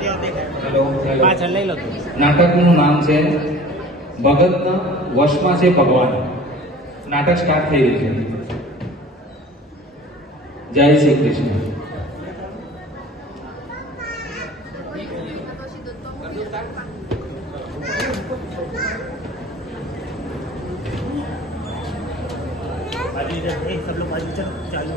Hello, નાટકનું નામ છે ભગતના વશમાં છે ભગવાન. નાટક સ્ટાર્ટ થઈ રહ્યું છે. જય શ્રી કૃષ્ણ. सब लोग आज चलो चालू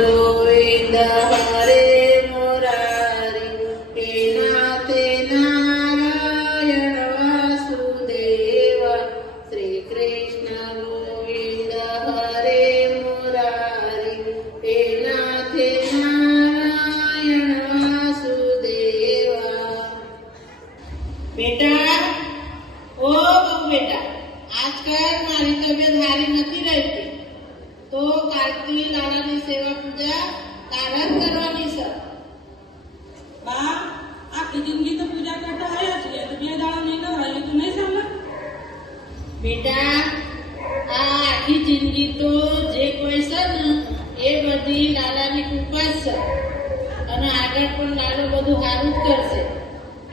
गोविंद हरे मुरारी हे नाथे नारायण वासुदेव श्री कृष्ण गोविंद हरे मुरारी हे नाथे नारायण वासुदेव. बेटा ओ बेटा, આજકાલ મારી તબિયત સારી નથી રહેતી, તો કાલથી લાલાની સેવા પૂજા તાર જ કરવાની છે. બા, આખી જિંદગી તો પૂજા કરતા આવ્યા છીએ, તો 2 દાડા નહીં કરાય તો નહીં સાંભળે? બેટા, આ આખી જિંદગી તો જે કોઈ છે ને એ બધી લાલાની કૃપા જ છે, અને આગળ પણ લાલો બધું સારું જ કરશે.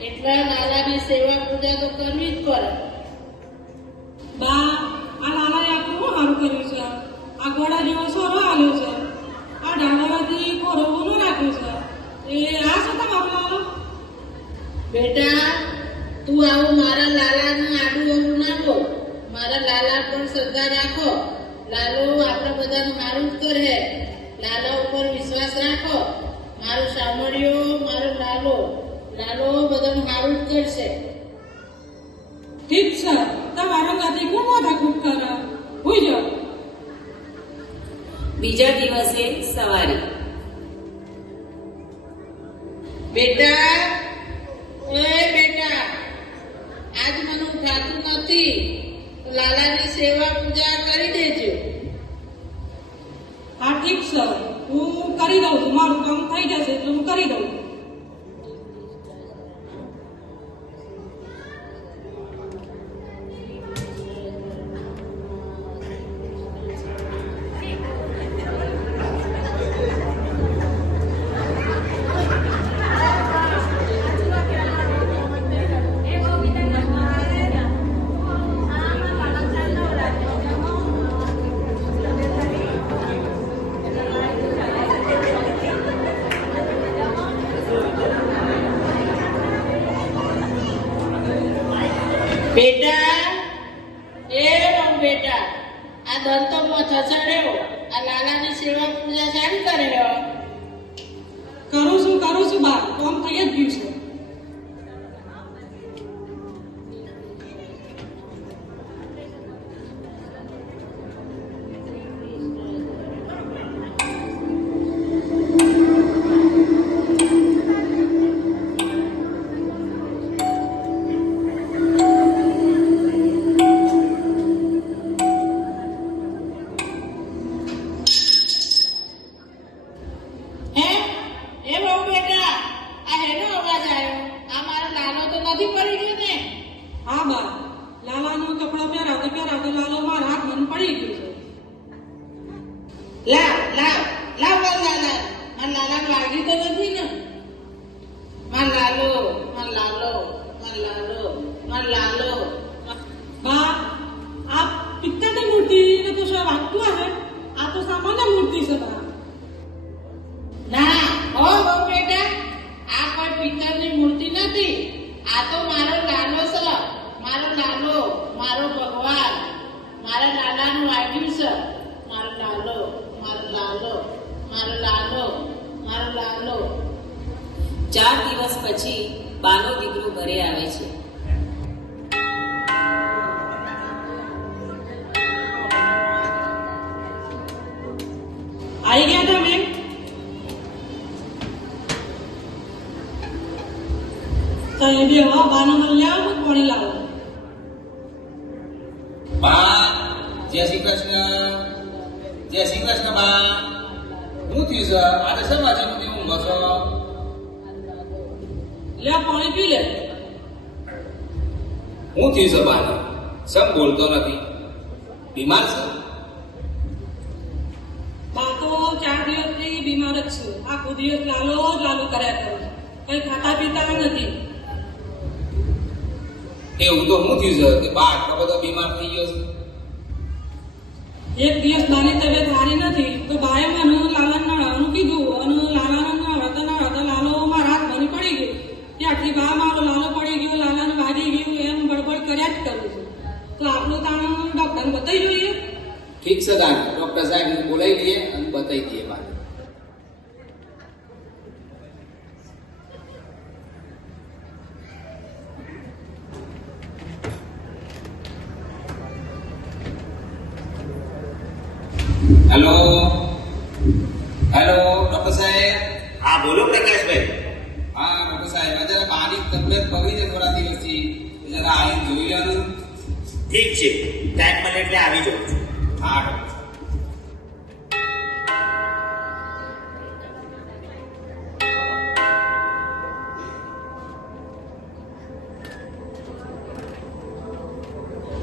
એટલે લાલાની સેવા પૂજા તો કરવી જ પડે. બા, આ લાલાએ આપણું બહુ સારું કર્યું છે. આ ઘોડા જેવો સોરો આવ્યો છે, આ ડાંડાવાથી કોરવોનો રાખ્યો છે, એ આ શું કામ આપણો લાલો? બેટા, તું આવું મારા લાલાનું આડું અવળું ના બોલ. મારા લાલા પર શ્રદ્ધા રાખો. લાલો આપણે બધાનું સારું જ કરે. લાલા ઉપર વિશ્વાસ રાખો. મારું સાંભળ્યો, મારો લાલો બધાનું સારું જ કરશે. ઠીક છે, તમારા ગાતે કોણ માથા ખૂબ કરે? હોઈ જાઓ. બીજા દિવસે સવારે બેટા, બેટા, આજ મને ઉઠાતું નથી, લાલાની સેવા પૂજા કરી દેજો. હા ઠીક છે, હું કરી દઉં છું. મારું કામ થઈ જશે એટલે હું કરી દઉં. બેટા, બેટા, આ દંતમાં છછડ્યો, આ લાલાની સેવા પૂજા સારી કરે. કરું છું બા, કામ થઈ જ ગયું છે. હા બા, લાલાનો કપડો પહેરાવતો લાલો મારા હાથ મને પડી ગયું છે. લાવ લાલા, મારા લાલા લાગી તો નથી ને? મારા લાલો. બા, આ પિત્તળની મૂર્તિ ને તો શું વાગતું આવે? આ તો સામાન્ય મૂર્તિ છે બા. ના હો બેટા, આ કોઈ પિત્તળની મૂર્તિ નથી. આ તો મારો લાલો છે. મારો ભગવાન, મારા લાલાનું વાગ્યું છે. મારો લાલો. 4 દિવસ પછી બાનો દીકરો ઘરે આવે છે. આવી ગયા તમે? તો એ બે બાનો લાવો, પાણી લાવો. બા, જય શ્રી કૃષ્ણ બા. હું થયું છે આજે સમાજી નું ઊંઘો છો? લે પાણી પી લે. હું થયું છે બાને? સમ બોલતો નથી, બીમાર છે? બા તો 4 દિવસથી બીમાર જ છું. આખો દિવસ લાલો જ લાલો કર્યા કરું છું. કઈ ખાતા પીતા નથી. એવું તો હું થયું છે કે બા આટલો બધો બીમાર થઈ ગયો છે? એક દિવસ બાની તબિયત સારી નથી તો બાએ મને લાલાને નળવાનું કીધું અને લાલાને નળતા લાલો મારા હાથ બની પડી ગયો. ત્યારથી બા મારો લાલો પડી ગયો, લાલાને વાગી ગયું એમ બળબડ કર્યા જ કરું છું. તો આપણું તાણ ડોક્ટરને બતાવી જોઈએ. ઠીક છે તાન ડોક્ટર સાહેબને બોલાવી દઈએ અને બતાવી દઈએ બા. હેલો હેલો ડોક્ટર સાહેબ. હા બોલો પ્રકાશભાઈ. હા ડોક્ટર સાહેબ જરા બાની તબિયત બગડી છે થોડા દિવસથી, જરા આવીને જોઈ લેવાનું. ઠીક છે, ટાઈમ મળે એટલે આવી જાઉં છું. હા ડોક્ટર.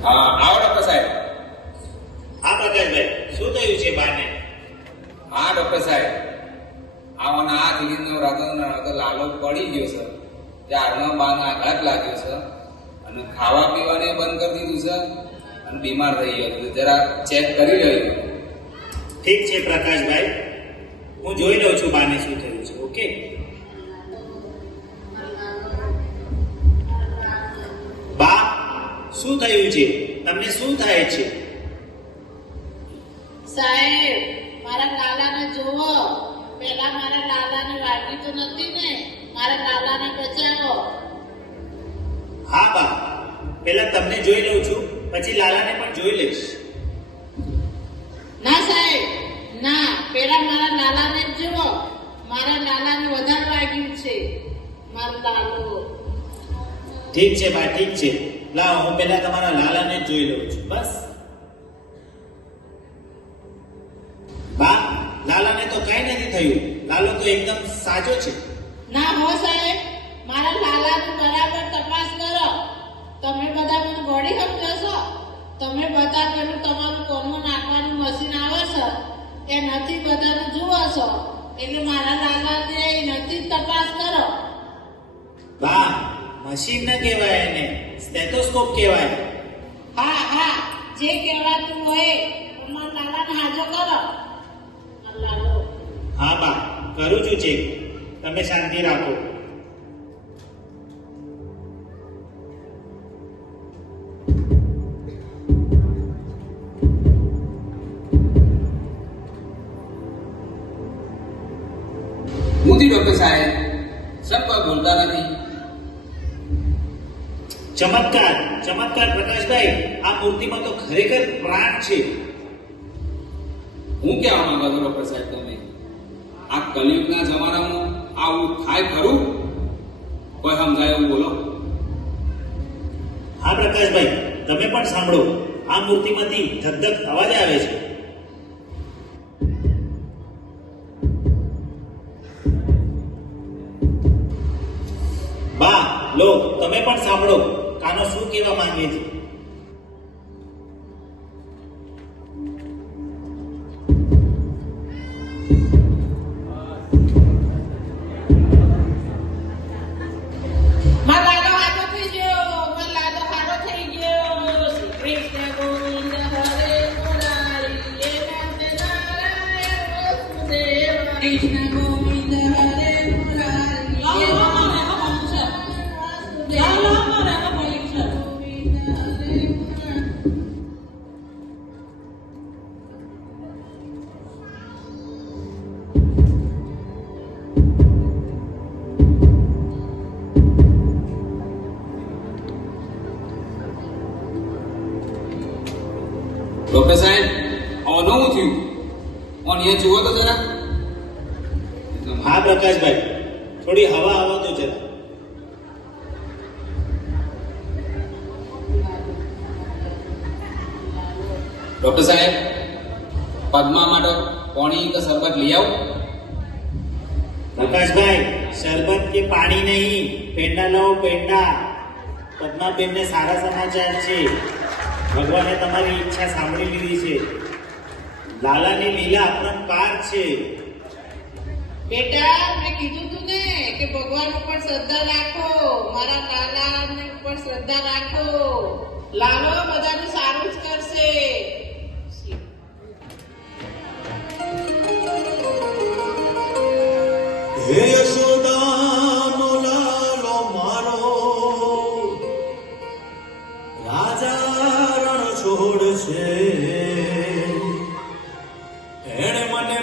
હા આવો ડોક્ટર સાહેબ. હા પ્રકાશભાઈ, શું થયું છે બાને? હા ડોક્ટર સાહેબ, આવાના આ ધીરીનો રાતો લાલો પડી ગયો છે. ત્યારનો બાને આઘાત લાગ્યો છે અને ખાવા પીવાને બંધ કરી દીધું છે અને બીમાર થઈ ગયો છે. જરા ચેક કરી રહ્યો. ઠીક છે પ્રકાશભાઈ, હું જોઈ લઉં છું બાને શું થયું છે. ઓકે. બા, શું થયું છે? તમને શું થાય છે? સાહેબ મારા લાલાને જોવો. પેલા મારા લાલાને વાગી તો નથી ને? મારા લાલાને બચાવો. હા બા, પહેલા તમને જોઈ લઉં છું, પછી લાલાને પણ જોઈ લઈશ. ના સાહેબ ના, પેલા મારા લાલાને જ જુઓ. મારા લાલાને વધારે વાગ્યું છે. મારો લાલો. ઠીક છે બા, ઠીક છે. લાવો, હું પહેલા તમારા લાલાને જ જોઈ લઉં છું. બસ બા, લાલાને તો કઈ નથી થયું. લાલો તો એકદમ સાજો છે. ના હો સાહેબ, મારા લાલાની બરાબર તપાસ કરો. તમે બધા મને ગોળી સમજો છો. તમે બધા પેલું તમારું કોનમાં નાખવાનું મશીન આવે છે એ નથી બધાને જુઓ છો, એટલે મારા લાલાને નથી તપાસ કરો. બા, મશીન ન કહેવાય એને, સ્ટેથોસ્કોપ કહેવાય. હા હા, જે કહેવાતું હોય પણ મારા લાલાને હાજર કરો. મારો લાલો. હા બા, કરું છું ચેક. તમે શાંતિ રાખો. મોદી ડોક્ટર સાહેબ સબ કોઈ બોલતા નથી. ચમત્કાર, ચમત્કાર પ્રકાશભાઈ. આ મૂર્તિમાં તો ખરેખર પ્રાણ છે. હું કહેવા માંગો છો ડોક્ટર સાહેબ તમે? આ કલિયુગના જમાનામાં આવું થાય ખરું? કોઈ સમજાય એવું બોલો. હા પ્રકાશભાઈ, તમે પણ સાંભળો. આ મૂર્તિમાંથી ધક ધક અવાજ આવે છે. બા લો, તમે પણ સાંભળો. કાનો શું કહેવા માંગે છે. મારો લાલો હારો થઈ ગયો. મારો લાલો હારો થઈ ગયો. શ્રી કૃષ્ણ ગોવિંદ હરે મુરારી હે નાથ નારાયણ વાસુદેવ. કૃષ્ણ ગોવિંદ હરે મુરારી હે ડોક્ટર સાહેબ આનું શું થયું? અહીંયા જુઓ તો જરા. હા પ્રકાશભાઈ, થોડી હવા આવવા દો જરા. ડોક્ટર સાહેબ પદ્મા માટે પાણી કે શરબત લઈ આવો. પ્રકાશભાઈ, શરબત કે પાણી નહીં, પેંડા લાવો, પેંડા. પદ્માબેનને સારા સમાચાર છે. ભગવાને તમારી ઈચ્છા સાંભળી લીધી છે. લાલાની લીલા અપરંપાર છે. બેટા મેં કીધું તું ને કે ભગવાન ઉપર શ્રદ્ધા રાખો, મારા લાલા ઉપર શ્રદ્ધા રાખો. લાલો બધાનું સારું જ કરશે. હે યશોદાનો લાલો મારો, રાજા રણ છોડ છે, એણે મને